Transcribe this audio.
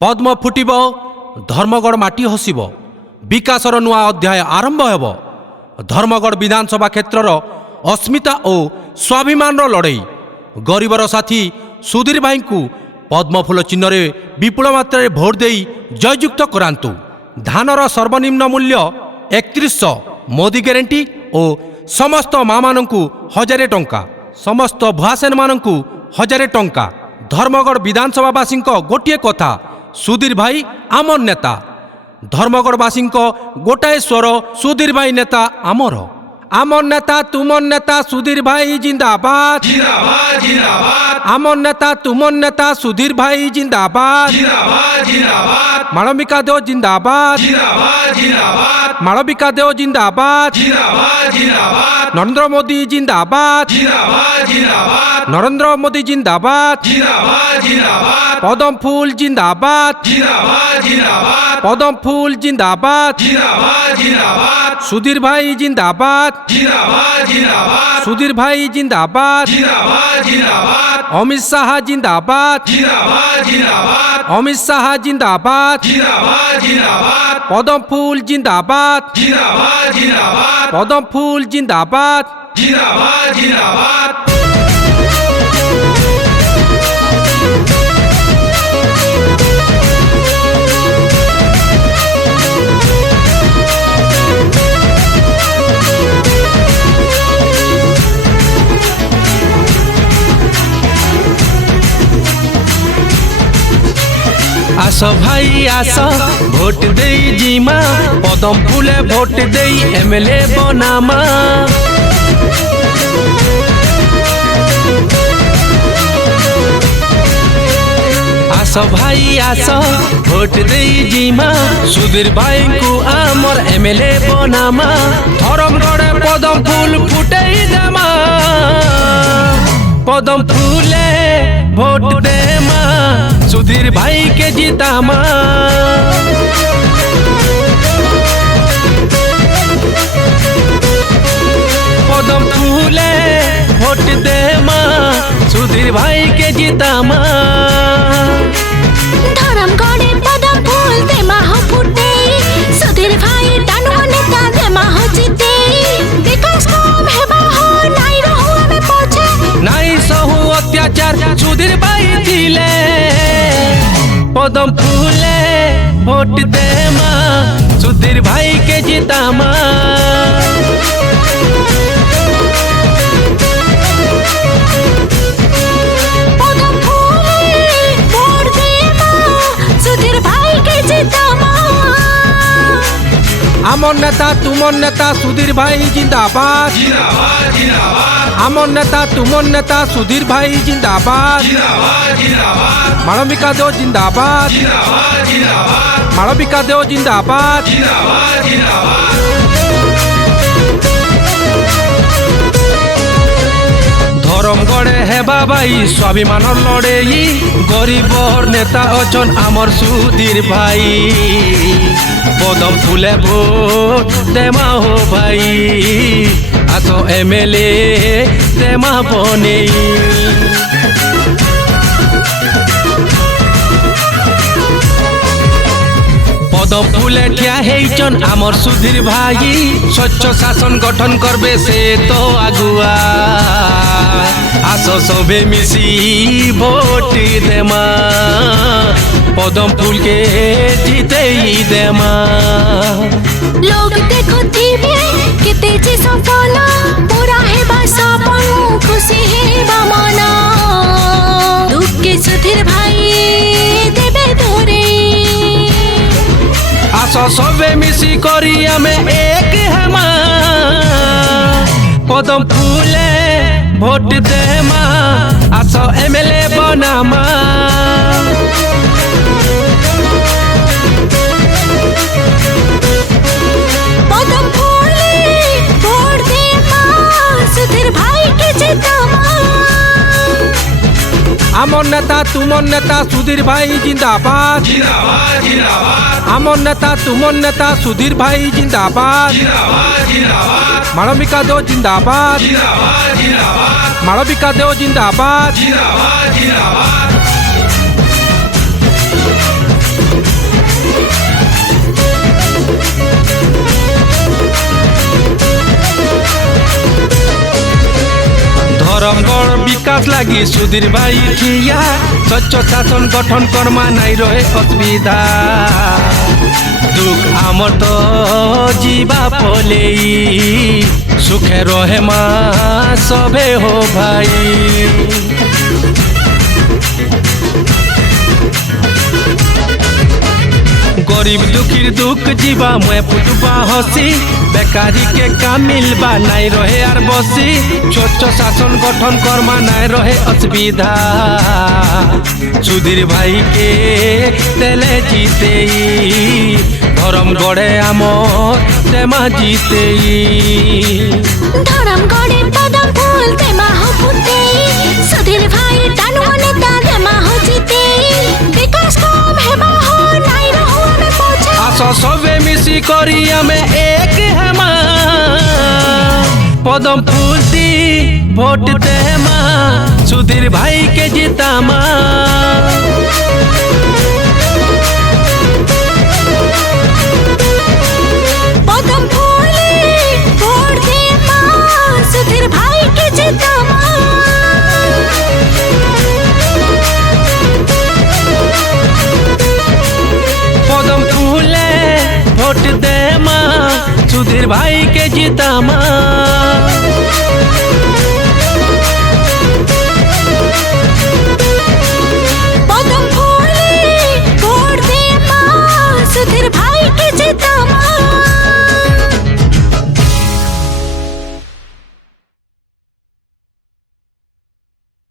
पद्म फुटिब धर्मगढ़ माटी हसिब विकासर नुआ अध्याय आरंभ हेब। धर्मगढ़ विधानसभा क्षेत्रर अस्मिता और स्वाभिमान लड़ई गरीबर साथी सुधीर भाई को पद्मफूल चिन्ह विपुल मात्रा भोट दे जययुक्त करांतु। धानर सर्वनिम्न मूल्य 3100 मोदी ग्यारंटी और समस्त माँ मानू 1000 टंका, समस्त भुआसेन मानू 1000 टंका। धर्मगढ़ विधानसभावासी गोटे कथा, सुधीर भाई आमर नेता। धर्मगढ़वासी गोटाए स्वर, सुधीर भाई नेता आमर। आमर नेता तुमर नेता सुधीर भाई जिंदाबाद, जिंदाबाद जिंदाबाद। आमर नेता तुमर नेता सुधीर भाई जिंदाबाद, जिंदाबाद जिंदाबाद। मालविका देव जिंदाबाद, जिंदाबाद जिंदाबाद। मालविका देव जिंदाबाद, जिंदाबाद जिंदाबाद। नरेंद्र मोदी जिंदाबाद, जिंदाबाद जिंदाबाद। नरेंद्र मोदी जिंदाबाद, जिंदाबाद जिंदाबाद। पद्म फूल जिंदाबाद, जिंदाबाद जिंदाबाद। पद्म फूल जिंदाबाद, जिंदाबाद जिंदाबाद। सुधीर भाई जिंदाबाद, जिंदाबाद जिंदाबाद। सुधीर भाई जिंदाबाद, जिंदाबाद जिंदाबाद। अमित शाह जिंदाबाद, जिंदाबाद जिंदाबाद। अमित शाह जिंदाबाद, जिंदाबाद जिंदाबाद। पद्म फूल जिंदाबाद, जिंदाबाद जिंदाबाद। पद्म फूल जिंदाबाद। जिंदाबाद जिंदाबाद। आस भाई आस भोट दे जीमा, पद्म फूले भोट दे एमएलए बनामा। आस भाई आस भोट दे जीमा, सुधीर भाई को आमर एमएलए बनामा। धर्मगढ़ पद्म फूल फुटे देमा, पद्म फूले भोट देमा, सुधीर भाई के जीतामा। पद्म फूले भोट देमा, सुधीर भाई के जीतामा। धर्मगढ़े पद्म फूल देमा हो फुटे, सुधीर भाई टानुआ नेता देमा हो जीते। विकास काम हेबा हो नाई रहु हमें पहुंचे, नाई सहु अत्याचार सुधीर भाई दिले। पद्म फूले भोट देमा, सुधीर भाई के जीतामा। पद्म फूले वोट देमा, सुधीर भाई के जीतामा। आमर नेता तुमर नेता सुधीर भाई जिंदाबाद, जिंदाबाद जिंदाबाद। आमर नेता तुमर नेता सुधीर भाई जिंदाबाद। जिंदाबाद जिंदाबाद। मालविका देव जिंदाबाद, जिंदाबाद जिंदाबाद। मालविका देव जिंदाबाद। जिंदाबाद जिंदाबाद। धर्मगढ़े हेबा भाई स्वाभिमान लड़ेई, गरीबर नेता अचन आमर सुधीर भाई। पद्म फूले भोट देमा हो भाई, आसो एमएलए देमा बने। पद्म फूले ठिया हेचन आमर सुधीर भाई, स्वच्छ शासन गठन करबे से तो आगुआ। आसो सबे मिसी भोट देमा, पद्म फूल के जीते ही देमा। लोग देखो टीवी के तेजी सफल, पूरा है सपन खुशी है बामना। दुख के सुधीर भाई देवे तोरे, आसो सबे मिसी करी आमे एक हेमा। पद्म फूले भोट देमा, आसो एमएलए बनामा। पद्म फूले वोट देमा, सुधीर भाई के जीतामा। आमर नेता तुमर नेता सुधीर भाई जिंदाबाद, जिंदाबाद जिंदाबाद। आमर नेता तुमर नेता सुधीर भाई जिंदाबाद। जिंदाबाद जिंदाबाद। मालविका देव जिंदाबाद, जिंदाबाद जिंदाबाद। मालविका देव जिंदाबाद। जिंदाबाद जिंदाबाद। विकास लगी सुधीर भाई ठिया स्वच्छ शासन गठन करमा नाई रहे असुविधा दुख आमर तो जीवा पले सुखे रहे माँ सबे हो भाई गरीब दुखीर दुख जीवा मुए फुटबा हसी बेकारी के काम मिलबा नाई रहे आर बसी स्वच्छ शासन गठन करमा नाई रहे असुविधा सुधीर भाई के तेले जीते धर्म गड़े आमर तेमा जीते धरम गड़े पदम फूल तेमा हो फुटे सुधीर भाई टानुआ नेता तेमा हो जीते विकास काम हेबा हो नाई रहो हमें पहुंचे आस सबे मिसी करी हमें एक है माँ पदम फूल दी भोट दे माँ सुधीर भाई के जीता माँ पदम फूले वोट दे माँ सुधीर भाई के जीता माँ पदम फूले भोट दे माँ सुधीर भाई के जीता माँ।